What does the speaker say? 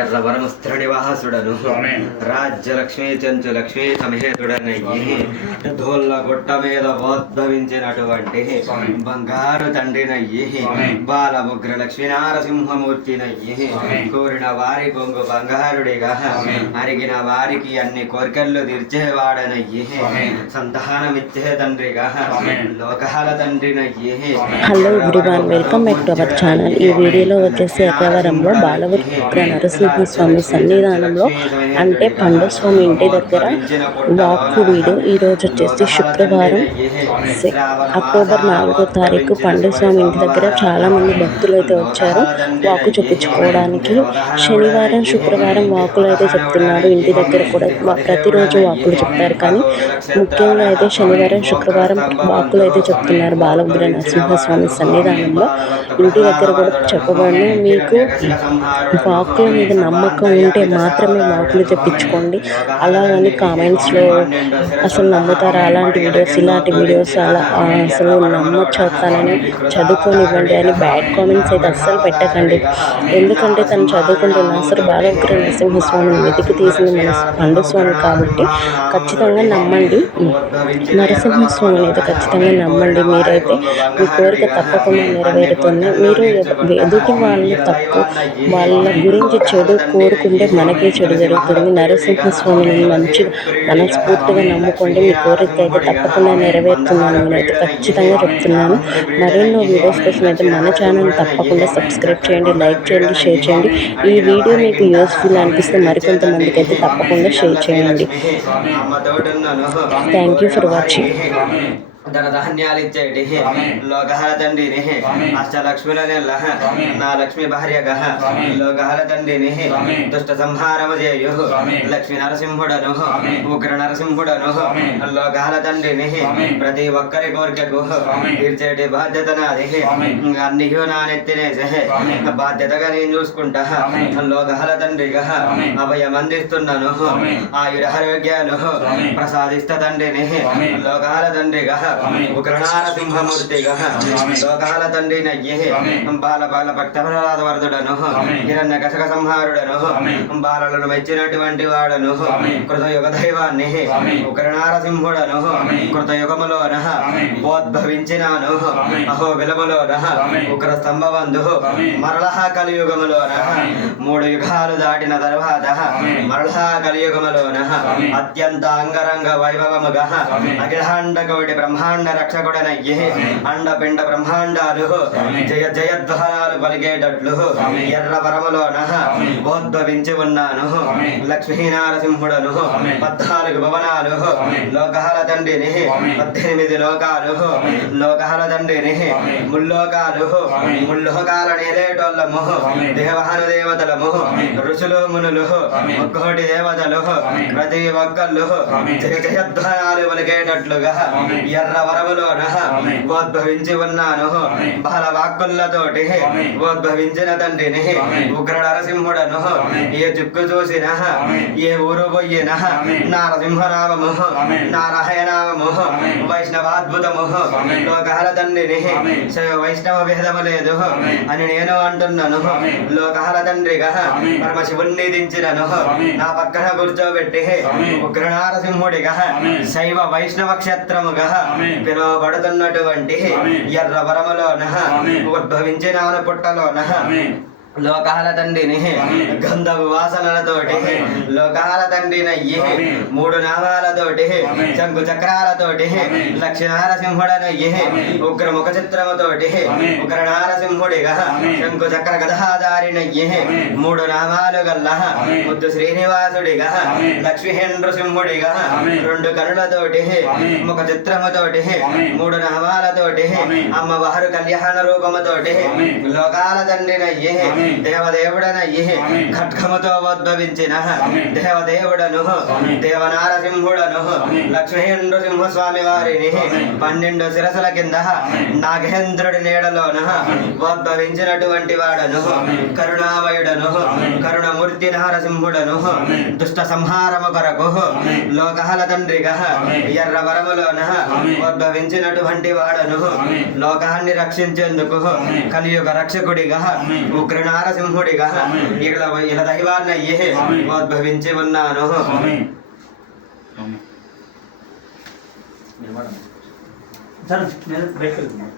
ఎర్రవరముస్త్రనివాసుడను రాజ్యలక్ష్మీ చెంచులక్ష్మీ సమేతుడనయ్యి ధోళ్ళ గుట్ట మీద ఉద్భవించినటువంటి బంగారు తండ్రినయ్యి బాల ఉగ్ర లక్ష్మీ నారసింహమూర్తినయ్యి కోరిన వారి కొంగు బంగారుడిగా అరిగిన వారికి అన్ని కోరికలు తీర్చేవాడనయ్యి సంతానమిచ్చే తండ్రిగా లోకాల తండ్రినయ్యి. Hello everyone, welcome back to our channel. ఈ వీడియోలో వచ్చేసి ఎర్రవరంలో బాలవుగ్ర నరసింహస్వామి సన్నిధానంలో అంటే పండుస్వామి ఇంటి దగ్గర వాక్ వీడియో. ఈరోజు వచ్చేసి శుక్రవారం అక్టోబర్ 4వ తారీఖు పండుస్వామి ఇంటి దగ్గర చాలామంది భక్తులు అయితే వచ్చారు వాకు చూపించుకోవడానికి. శనివారం శుక్రవారం వాకులు అయితే చెప్తున్నారు. ఇంటి దగ్గర కూడా ప్రతిరోజు వాకులు చెప్తారు, కానీ ముఖ్యంగా అయితే శనివారం శుక్రవారం వాకులు అయితే చెప్తున్నారు బాలవుగ్ర నరసింహస్వామి సన్నిధానంలో. ఇంటి దగ్గర కూడా చెప్పబడిన మీకు వాకుల మీద నమ్మకం ఉంటే మాత్రమే వాకులు తెప్పించుకోండి. అలాగని కామెంట్స్లో అసలు నమ్ముతారా అలాంటి వీడియోస్, ఇలాంటి వీడియోస్ అలా అసలు నమ్మొచ్చుతానని చదువుకోనివ్వండి అని బ్యాడ్ కామెంట్స్ అయితే అస్సలు పెట్టకండి. ఎందుకంటే తను చదువుకుంటున్న అసలు బాలవుగ్ర నరసింహస్వామిని వెతికి తీసిన మన పండుస్వామి కాబట్టి ఖచ్చితంగా నమ్మండి. నరసింహస్వామిని అయితే ఖచ్చితంగా నమ్మండి. మీరైతే మీ కోరిక తప్పకుండా నెరవేరుతుంది. మీరు ఎదుటి వాళ్ళు తప్పు వాళ్ళ గురించి చెడు కోరుకుంటే మనకే చెడు జరుగుతుంది. నరసింహస్వామిని మంచిగా మనస్ఫూర్తిగా నమ్ముకోండి. మీ కోరిక అయితే తప్పకుండా నెరవేరుతుందని నేనైతే ఖచ్చితంగా చెప్తున్నాను. మరెన్నో వీడియోస్ కోసం అయితే మన ఛానల్ తప్పకుండా సబ్స్క్రైబ్ చేయండి, లైక్ చేయండి, షేర్ చేయండి. ఈ వీడియో మీకు యూస్ఫుల్ అనిపిస్తే మరికొంతమందికి అయితే తప్పకుండా షేర్ చేయండి. Thank you for watching. ధనధాన్యాలు ఇచ్చేటి లోకహాల తండ్రిని అష్టలక్ష్ముల నా లక్ష్మి భార్యగా లోకహాల తండ్రిని దుష్ట సంహారము చేయు లక్ష్మీ నరసింహుడను ఉగ్ర నరసింహుడను లోకహాల తండ్రిని ప్రతి ఒక్కరి కోరికకు తీర్చేటి బాధ్యత నాది. అన్ని నా నెత్తినేసే బాధ్యతగా నేను చూసుకుంటా లోకహాల తండ్రిగా అభయం అందిస్తున్నాను. ఆయురారోగ్యాలు ప్రసాదిస్త తండ్రిని లోకహాల తండ్రిగా ఉగ్రనారసింహమూర్తిగా లోకాల తండ్రినయ్యే బాల బాల భక్తప్రహ్లాదవర్ధుడను హిరణ్య కషక సంహారుడను బాలలను మెచ్చినటువంటి వాడను కృతయుగ దైవాన్ని ఉగ్రనారసింహుడను కృతయుగములోన ఉద్భవించినాను అహో విలములోన ఉగ్ర స్తంభవంధు మరళ కలియుగములోన 3 యుగాలు దాటిన తర్వాత మరళ కలియుగములోన అత్యంత అంగరంగ వైభవముగా అఖిలాండ కోటి బ్రహ్మాండ రక్షకుడనయ్యే అండపిండ బ్రహ్మాండాలు జయ జయధ్వానాలు పలిగేటట్లు ఎర్రవరములోన ఉద్భవించి ఉన్నాను. లక్ష్మీనారసింహుడను 14 భవనాలు లోకాల తండ్రిని 18 లోకాలు లోకాల తండ్రిని ముల్లోకాలు ముల్లోకాల నేలేటోళ్ళము దేవాను దేవతలము ఋషులు మునులు ముక్కోటి దేవతలు ప్రతి ఒక్కళ్ళు జయ జయధ్వానాలు పలిగేటట్లుగా ఎర్రవరములోన ఉద్భవించి ఉన్నాను. బాల వాక్కులతోటి ఉద్భవించిన తండ్రిని ఉగ్ర నరసింహుడను ఏ చుక్కు చూసిన ఏ ఊరు పోయిన నారసింహనామము నారాయణనామము వైష్ణవాద్భుతము లోకాల తండ్రిని శైవ వైష్ణవ భేదము లేదు అని నేను అంటున్నాను. లోకాల తండ్రిగా పరమశివుణ్ణి దించినను నా పక్కన కూర్చోబెట్టి ఉగ్ర నారసింహుడిగా శైవ వైష్ణవ క్షేత్రముగా పిలువబడుతున్నటువంటి ఎర్రవరములోన ఉద్భవించినాను పుట్టలోన లోకాల తండ్రిని గంధపు వాసనలతోటి లోకాల తండ్రినయ్యి 3 నామాలతోటి శంకు చక్రాలతోటి లక్ష్మీ నారసింహుడనయ్యి ఉగ్ర ముఖ చిత్రముతోటి ఉగ్ర నారసింహుడిగా శంకు చక్ర గదాధారినయ్యి 3 నామాలు గల్ల ముద్దు శ్రీనివాసుడిగా లక్ష్మీహేంద్రసింహుడిగా 2 కనులతోటి ముఖ చిత్రముతోటి 3 నామాలతోటి అమ్మవారు కళ్యాణ రూపముతోటి లోకాల తండ్రినయ్యి దేవదేవుడనయ్యి ఖడ్గముతో ఉద్భవించిన దేవదేవుడను దేవనారసింహుడను లక్ష్మీ నృసింహస్వామి వారిని 12 శిరసుల కింద నాగేంద్రుడి నీడలోన ఉద్భవించినటువంటి వాడను కరుణామయుడను కరుణమూర్తి నరసింహుడను దుష్ట సంహారము కొరకు లోకహల తండ్రిగా ఎర్ర వరములోన ఉద్భవించినటువంటి వాడను లోకాన్ని రక్షించేందుకు కలియుగ రక్షకుడిగా ఉగ్ర నారసింహుడిగా ఇలా దైవాన్నయ్యే ఉద్భవించి ఉన్నాను. సరే నేను బయటకు వెళ్తున్నాను.